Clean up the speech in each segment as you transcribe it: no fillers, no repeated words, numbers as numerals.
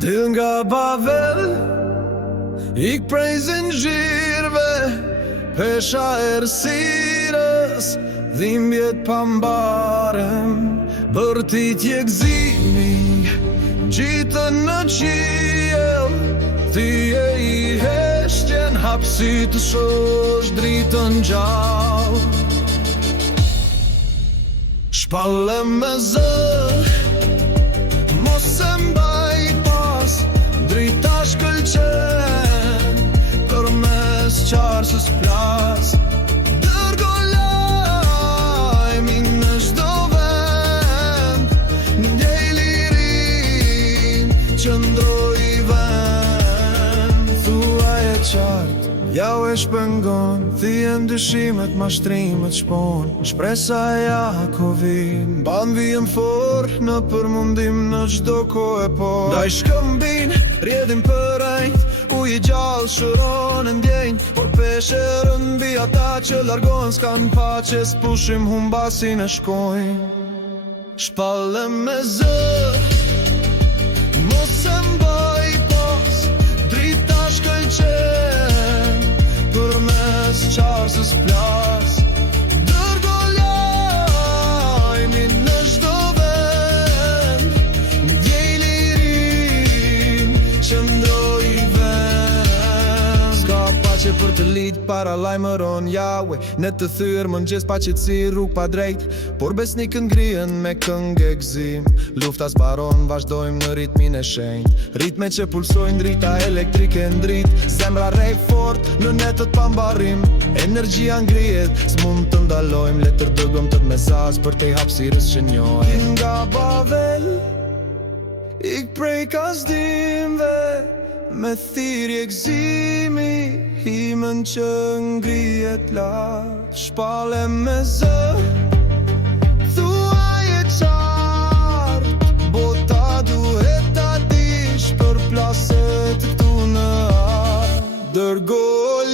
Dil nga Bavel, ik prej zinxhirve, pesha errësirës, dhimbjet pambarem, bërtitje gëzimi, gjitën në qiell, ti e I heshtjen, hapsi të shosh dritën gjallë. Shpalle me zë, mos e mbaj pas, drita shkëlqen, për mes qarësës plas. Dërgo lajmin në çdo vend, ndjej lirin, qëndroj vend. Thuaj e qartë, jau e shpëngon, thijem dyshimet, mashtrimet shpon. Shpresa e Jakovin, ban vijem for, në përmundim në çdo kohë e po. Ndaj shkëmbin, rjedhin për ajt, uji gjallë shëron e ndjenj, por pesherën mbi ata që largon s'kan pace, s'pushim humbasin e shkojnë. Shpalle me zë, mos e mbaj pas, drita shkëlqen, për mes qarësës plas. Dërgo lajmin në çdo vend, ndjej lirin, qëndroj vend. S'ka pace për të lit, para lajmëron Jawe, në të thyrë mëngjes pa qetësi, rrug pa drejt, por besnikën ngrihen me këngë e gëzim. Lufta s'baron, vazhdojmë në ritmin e shenjtë, ritme që pulsojnë, drita elektrike ndrit, zemra rej fort në netët pa mbarrim. Energjia ngrihet, s'mund të ndalojmë, le të dëgëm të mesazh për te hapësirës që njohim. Nga Bavel, ik prej kasdimve, me thirrje gëzimi, himën që ngrihet lart. Shpalle me zë, thuaj e qartë, bota duhet ta dish, për plaset këtu në art. Dërgo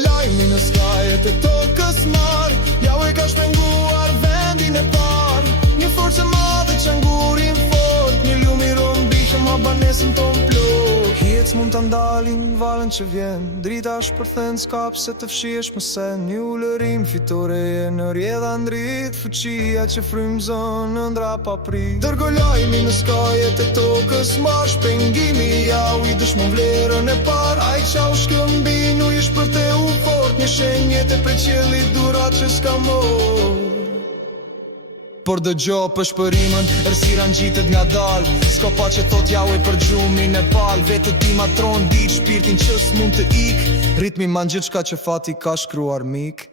lajmin në skajet e tokës marë, jau e ka shpenguar vendin e parë. Një forcë e madhe që ngurin fort, një lumi rombishëm habanesën ton plot. Hiec mund të ndalin valen që vjen, drita shpërthen s'kap se të fshihesh më sen. Një ulërim fitore e në rjedha ndrit, fuqia që frymëzon në ndra pa prit. Dërgo lajmin në skajet e tokës marë, shpengimi jau I dëshmon vlerën e par. Ai qau shkëmbin u ish për te u fort, një shenjet e prej qiellit durat që s'ka mor. Por dëgjo për shpërimën, errësira ngjitet nga dal, s'ka pa që thot Jawe për gjumin e pal. Vetë ti matron dit shpirtin që s'mund të ik, ritmi man gjithçka që fati ka shkruar mik.